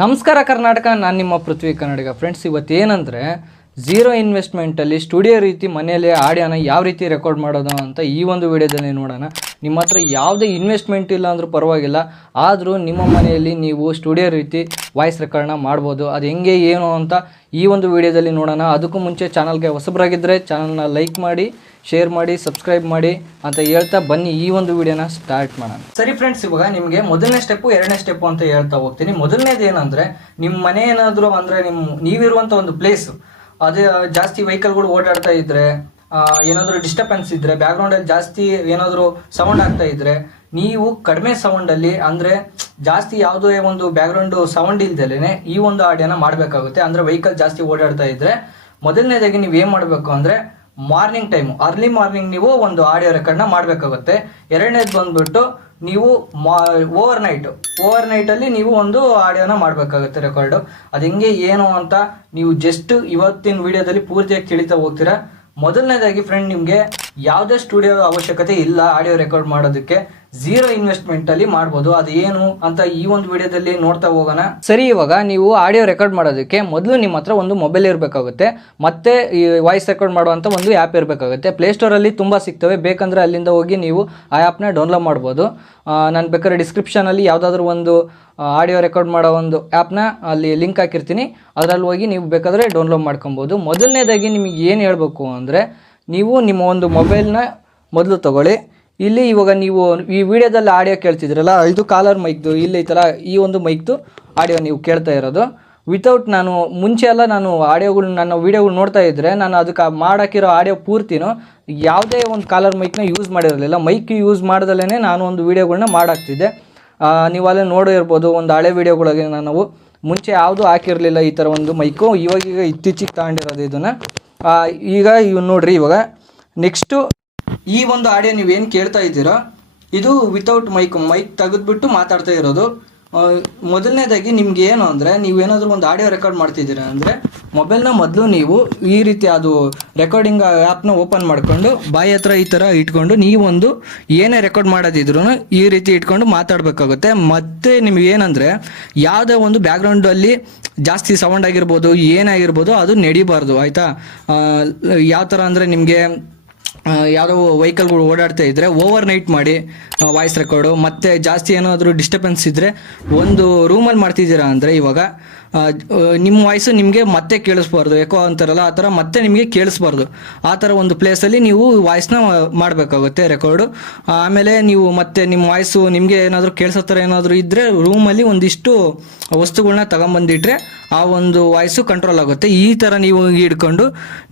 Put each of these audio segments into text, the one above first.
ನಮಸ್ಕಾರ ಕರ್ನಾಟಕ, ನಾನು ನಿಮ್ಮ ಪೃಥ್ವಿ ಕನ್ನಡಿಗ. ಫ್ರೆಂಡ್ಸ್, ಇವತ್ತೇನಂದರೆ ಝೀರೋ ಇನ್ವೆಸ್ಟ್ಮೆಂಟಲ್ಲಿ ಸ್ಟುಡಿಯೋ ರೀತಿ ಮನೆಯಲ್ಲೇ ಆಡಿಯೋನ ಯಾವ ರೀತಿ ರೆಕಾರ್ಡ್ ಮಾಡೋದು ಅಂತ ಈ ಒಂದು ವಿಡಿಯೋದಲ್ಲಿ ನೋಡೋಣ. ನಿಮ್ಮ ಹತ್ರ ಯಾವುದೇ ಇನ್ವೆಸ್ಟ್ಮೆಂಟ್ ಇಲ್ಲ ಅಂದರೂ ಪರವಾಗಿಲ್ಲ, ಆದರೂ ನಿಮ್ಮ ಮನೆಯಲ್ಲಿ ನೀವು ಸ್ಟುಡಿಯೋ ರೀತಿ ವಾಯ್ಸ್ ರೆಕಾರ್ಡ್ನ ಮಾಡ್ಬೋದು. ಅದು ಹೆಂಗೆ ಏನು ಅಂತ ಈ ಒಂದು ವಿಡಿಯೋದಲ್ಲಿ ನೋಡೋಣ. ಅದಕ್ಕೂ ಮುಂಚೆ ಚಾನಲ್ಗೆ ಹೊಸಬರಾಗಿದ್ದರೆ ಚಾನಲ್ನ ಲೈಕ್ ಮಾಡಿ, ಶೇರ್ ಮಾಡಿ, ಸಬ್ಸ್ಕ್ರೈಬ್ ಮಾಡಿ ಅಂತ ಹೇಳ್ತಾ ಬನ್ನಿ ಈ ಒಂದು ವಿಡಿಯೋನ ಸ್ಟಾರ್ಟ್ ಮಾಡೋಣ. ಸರಿ ಫ್ರೆಂಡ್ಸ್, ಇವಾಗ ನಿಮಗೆ ಮೊದಲನೇ ಸ್ಟೆಪ್ಪು, ಎರಡನೇ ಸ್ಟೆಪ್ಪು ಅಂತ ಹೇಳ್ತಾ ಹೋಗ್ತೀನಿ. ಮೊದಲನೇದು ಏನಂದರೆ, ನಿಮ್ಮ ಮನೆ ಏನಾದರೂ ಅಂದರೆ ನೀವಿರುವಂಥ ಒಂದು ಪ್ಲೇಸು ಅದೇ ಜಾಸ್ತಿ ವೆಹಿಕಲ್ಗಳು ಓಡಾಡ್ತಾ ಇದ್ದರೆ, ಏನಾದರೂ ಡಿಸ್ಟರ್ಬೆನ್ಸ್ ಇದ್ದರೆ, ಬ್ಯಾಕ್ಗ್ರೌಂಡಲ್ಲಿ ಜಾಸ್ತಿ ಏನಾದರೂ ಸೌಂಡ್ ಆಗ್ತಾ ಇದ್ದರೆ, ನೀವು ಕಡಿಮೆ ಸೌಂಡಲ್ಲಿ ಅಂದರೆ ಜಾಸ್ತಿ ಯಾವುದೇ ಒಂದು ಬ್ಯಾಕ್ಗ್ರೌಂಡು ಸೌಂಡ್ ಇಲ್ದಲೇ ಈ ಒಂದು ಆಡಿಯೋನ ಮಾಡಬೇಕಾಗುತ್ತೆ. ಅಂದರೆ ವೆಹಿಕಲ್ ಜಾಸ್ತಿ ಓಡಾಡ್ತಾ ಇದ್ದರೆ ಮೊದಲನೇದಾಗಿ ನೀವು ಏನು ಮಾಡಬೇಕು ಅಂದರೆ, ಮಾರ್ನಿಂಗ್ ಟೈಮು, ಅರ್ಲಿ ಮಾರ್ನಿಂಗ್ ನೀವು ಒಂದು ಆಡಿಯೋ ರೆಕಾರ್ಡ್ನ ಮಾಡಬೇಕಾಗುತ್ತೆ. ಎರಡನೇದು ಬಂದ್ಬಿಟ್ಟು ನೀವು ಓವರ್ ನೈಟಲ್ಲಿ ನೀವು ಒಂದು ಆಡಿಯೋನ ಮಾಡಬೇಕಾಗುತ್ತೆ ರೆಕಾರ್ಡು. ಅದು ಹೆಂಗೆ ಏನು ಅಂತ ನೀವು ಜಸ್ಟ್ ಇವತ್ತಿನ ವಿಡಿಯೋದಲ್ಲಿ ಪೂರ್ತಿಯಾಗಿ ತಿಳಿತಾ ಹೋಗ್ತೀರಾ. ಮೊದಲನೇದಾಗಿ ಫ್ರೆಂಡ್, ನಿಮಗೆ ಯಾವುದೇ ಸ್ಟುಡಿಯೋ ಅವಶ್ಯಕತೆ ಇಲ್ಲ ಆಡಿಯೋ ರೆಕಾರ್ಡ್ ಮಾಡೋದಕ್ಕೆ. ಝೀರೋ ಇನ್ವೆಸ್ಟ್ಮೆಂಟಲ್ಲಿ ಮಾಡ್ಬೋದು. ಅದು ಏನು ಅಂತ ಈ ಒಂದು ವಿಡಿಯೋದಲ್ಲಿ ನೋಡ್ತಾ ಹೋಗೋಣ. ಸರಿ, ಇವಾಗ ನೀವು ಆಡಿಯೋ ರೆಕಾರ್ಡ್ ಮಾಡೋದಕ್ಕೆ ಮೊದಲು ನಿಮ್ಮ ಹತ್ರ ಒಂದು ಮೊಬೈಲ್ ಇರಬೇಕಾಗುತ್ತೆ, ಮತ್ತು ಈ ವಾಯ್ಸ್ ರೆಕಾರ್ಡ್ ಮಾಡುವಂಥ ಒಂದು ಆ್ಯಪ್ ಇರಬೇಕಾಗುತ್ತೆ. ಪ್ಲೇಸ್ಟೋರಲ್ಲಿ ತುಂಬ ಸಿಗ್ತವೆ, ಬೇಕಂದರೆ ಅಲ್ಲಿಂದ ಹೋಗಿ ನೀವು ಆ ಆ್ಯಪ್ನ ಡೌನ್ಲೋಡ್ ಮಾಡ್ಬೋದು. ನಾನು ಬೇಕಾದ್ರೆ ಡಿಸ್ಕ್ರಿಪ್ಷನಲ್ಲಿ ಯಾವುದಾದ್ರೂ ಒಂದು ಆಡಿಯೋ ರೆಕಾರ್ಡ್ ಮಾಡೋ ಒಂದು ಆ್ಯಪ್ನ ಅಲ್ಲಿ ಲಿಂಕ್ ಹಾಕಿರ್ತೀನಿ, ಅದರಲ್ಲಿ ಹೋಗಿ ನೀವು ಬೇಕಾದರೆ ಡೌನ್ಲೋಡ್ ಮಾಡ್ಕೊಬೋದು. ಮೊದಲನೇದಾಗಿ ನಿಮಗೆ ಏನು ಹೇಳಬೇಕು ಅಂದರೆ, ನೀವು ನಿಮ್ಮ ಒಂದು ಮೊಬೈಲ್ನ ಮೊದಲು ತೊಗೊಳ್ಳಿ. ಇಲ್ಲಿ ಇವಾಗ ನೀವು ಈ ವಿಡಿಯೋದಲ್ಲಿ ಆಡಿಯೋ ಕೇಳ್ತಿದ್ರಲ್ಲ, ಇದು ಕಾಲರ್ ಮೈಕ್ದು, ಇಲ್ಲಿ ಈ ಥರ ಈ ಒಂದು ಮೈಕ್ದು ಆಡಿಯೋ ನೀವು ಕೇಳ್ತಾ ಇರೋದು. ವಿತೌಟ್ ನಾನು ಮುಂಚೆ ಎಲ್ಲ ನಾನು ಆಡಿಯೋಗಳು ನನ್ನ ವೀಡಿಯೋಗಳು ನೋಡ್ತಾ ಇದ್ದರೆ, ನಾನು ಅದಕ್ಕೆ ಮಾಡಾಕಿರೋ ಆಡಿಯೋ ಪೂರ್ತಿನೂ ಯಾವುದೇ ಒಂದು ಕಾಲರ್ ಮೈಕ್ನ ಯೂಸ್ ಮಾಡಿರಲಿಲ್ಲ. ಮೈಕ್ ಯೂಸ್ ಮಾಡ್ದಲೇ ನಾನು ಒಂದು ವೀಡಿಯೋಗಳನ್ನ ಮಾಡಾಕ್ತಿದ್ದೆ. ನೀವು ಅಲ್ಲೇ ನೋಡಿರ್ಬೋದು, ಒಂದು ಹಳೆ ವೀಡಿಯೋಗಳಿಗೆ ನಾವು ಮುಂಚೆ ಯಾವುದೂ ಹಾಕಿರಲಿಲ್ಲ ಈ ಥರ ಒಂದು ಮೈಕು. ಇವಾಗ ಇತ್ತೀಚಿಗೆ ತಗೊಂಡಿರೋದು ಇದನ್ನು. ಈಗ ಇವು ನೋಡಿರಿ, ಇವಾಗ ನೆಕ್ಸ್ಟು ಈ ಒಂದು ಆಡಿಯೋ ನೀವೇನು ಕೇಳ್ತಾ ಇದ್ದೀರೋ ಇದು ವಿತೌಟ್ ಮೈಕ್ ತೆಗೆದ್ಬಿಟ್ಟು ಮಾತಾಡ್ತಾ ಇರೋದು. ಮೊದಲನೇದಾಗಿ ನಿಮ್ಗೆ ಏನು ಅಂದರೆ, ನೀವೇನಾದರೂ ಒಂದು ಆಡಿಯೋ ರೆಕಾರ್ಡ್ ಮಾಡ್ತಿದ್ದೀರಾ ಅಂದರೆ, ಮೊಬೈಲ್ನ ಮೊದಲು ನೀವು ಈ ರೀತಿ ಅದು ರೆಕಾರ್ಡಿಂಗ್ ಆ್ಯಪ್ನ ಓಪನ್ ಮಾಡಿಕೊಂಡು ಬಾಯಿ ಹತ್ರ ಈ ಥರ ಇಟ್ಕೊಂಡು ನೀವೊಂದು ಏನೇ ರೆಕಾರ್ಡ್ ಮಾಡೋದಿದ್ರು ಈ ರೀತಿ ಇಟ್ಕೊಂಡು ಮಾತಾಡಬೇಕಾಗುತ್ತೆ. ಮತ್ತು ನಿಮ್ಗೆ ಏನಂದರೆ, ಯಾವುದೇ ಒಂದು ಬ್ಯಾಕ್ಗ್ರೌಂಡಲ್ಲಿ ಜಾಸ್ತಿ ಸೌಂಡ್ ಆಗಿರ್ಬೋದು, ಏನೇ ಆಗಿರ್ಬೋದು, ಅದು ನಡಿಬಾರ್ದು, ಆಯಿತಾ? ಯಾವ ಥರ ಅಂದರೆ, ನಿಮಗೆ ಯಾವುದೋ ವೆಹಿಕಲ್ಗಳು ಓಡಾಡ್ತಾ ಇದ್ದರೆ ಓವರ್ ನೈಟ್ ಮಾಡಿ ವಾಯ್ಸ್ ರೆಕಾರ್ಡು. ಮತ್ತು ಜಾಸ್ತಿ ಏನಾದರೂ ಡಿಸ್ಟರ್ಬೆನ್ಸ್ ಇದ್ದರೆ, ಒಂದು ರೂಮಲ್ಲಿ ಮಾಡ್ತಿದ್ದೀರಾ ಅಂದರೆ ಇವಾಗ ನಿಮ್ಮ ವಾಯ್ಸು ನಿಮಗೆ ಮತ್ತೆ ಕೇಳಿಸ್ಬಾರ್ದು, ಎಕೋ ಅಂತಾರಲ್ಲ ಆ ಥರ ಮತ್ತೆ ನಿಮಗೆ ಕೇಳಿಸ್ಬಾರ್ದು. ಆ ಥರ ಒಂದು ಪ್ಲೇಸಲ್ಲಿ ನೀವು ವಾಯ್ಸ್ನ ಮಾಡಬೇಕಾಗುತ್ತೆ ರೆಕಾರ್ಡು. ಆಮೇಲೆ ನೀವು ಮತ್ತೆ ನಿಮ್ಮ ವಾಯ್ಸು ನಿಮಗೆ ಏನಾದರೂ ಕೇಳಿಸೋ ಥರ ಏನಾದರೂ ಇದ್ದರೆ ರೂಮಲ್ಲಿ ಒಂದಿಷ್ಟು ವಸ್ತುಗಳನ್ನ ತಗೊಂಬಂದಿಟ್ರೆ ಆ ಒಂದು ವಾಯ್ಸು ಕಂಟ್ರೋಲ್ ಆಗುತ್ತೆ. ಈ ಥರ ನೀವು ಹಿಡ್ಕೊಂಡು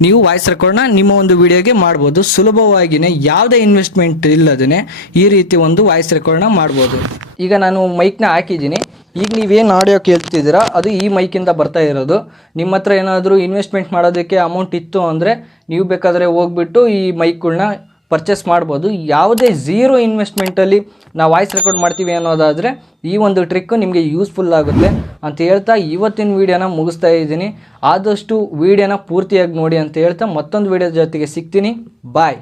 ನೀವು ವಾಯ್ಸ್ ರೆಕಾರ್ಡ್ನ ನಿಮ್ಮ ಒಂದು ವಿಡಿಯೋಗೆ ಮಾಡ್ಬೋದು. ಸುಲಭವಾಗಿಯೇ ಯಾವುದೇ ಇನ್ವೆಸ್ಟ್ಮೆಂಟ್ ಇಲ್ಲದೇ ಈ ರೀತಿ ಒಂದು ವಾಯ್ಸ್ ರೆಕಾರ್ಡ್ನ ಮಾಡ್ಬೋದು. ಈಗ ನಾನು ಮೈಕ್ನ ಹಾಕಿದ್ದೀನಿ. ಈಗ ನೀವೇನು ಆಡಿಯೋ ಕೇಳ್ತಿದ್ದೀರಾ ಅದು ಈ ಮೈಕಿಂದ ಬರ್ತಾ ಇರೋದು. ನಿಮ್ಮ ಹತ್ರ ಏನಾದರೂ ಇನ್ವೆಸ್ಟ್ಮೆಂಟ್ ಮಾಡೋದಕ್ಕೆ ಅಮೌಂಟ್ ಇತ್ತು ಅಂದರೆ ನೀವು ಬೇಕಾದರೆ ಹೋಗ್ಬಿಟ್ಟು ಈ ಮೈಕ್ಗಳನ್ನ ಪರ್ಚೇಸ್ ಮಾಡ್ಬೋದು. ಯಾವುದೇ ಝೀರೋ ಇನ್ವೆಸ್ಟ್ಮೆಂಟಲ್ಲಿ ನಾವು ವಾಯ್ಸ್ ರೆಕಾರ್ಡ್ ಮಾಡ್ತೀವಿ ಅನ್ನೋದಾದರೆ ಈ ಒಂದು ಟ್ರಿಕ್ಕು ನಿಮಗೆ ಯೂಸ್ಫುಲ್ ಆಗುತ್ತೆ ಅಂತ ಹೇಳ್ತಾ ಇವತ್ತಿನ ವೀಡಿಯೋನ ಮುಗಿಸ್ತಾ ಇದ್ದೀನಿ. ಆದಷ್ಟು ವೀಡಿಯೋನ ಪೂರ್ತಿಯಾಗಿ ನೋಡಿ ಅಂತ ಹೇಳ್ತಾ ಮತ್ತೊಂದು ವೀಡಿಯೋ ಜೊತೆಗೆ ಸಿಗ್ತೀನಿ. ಬಾಯ್.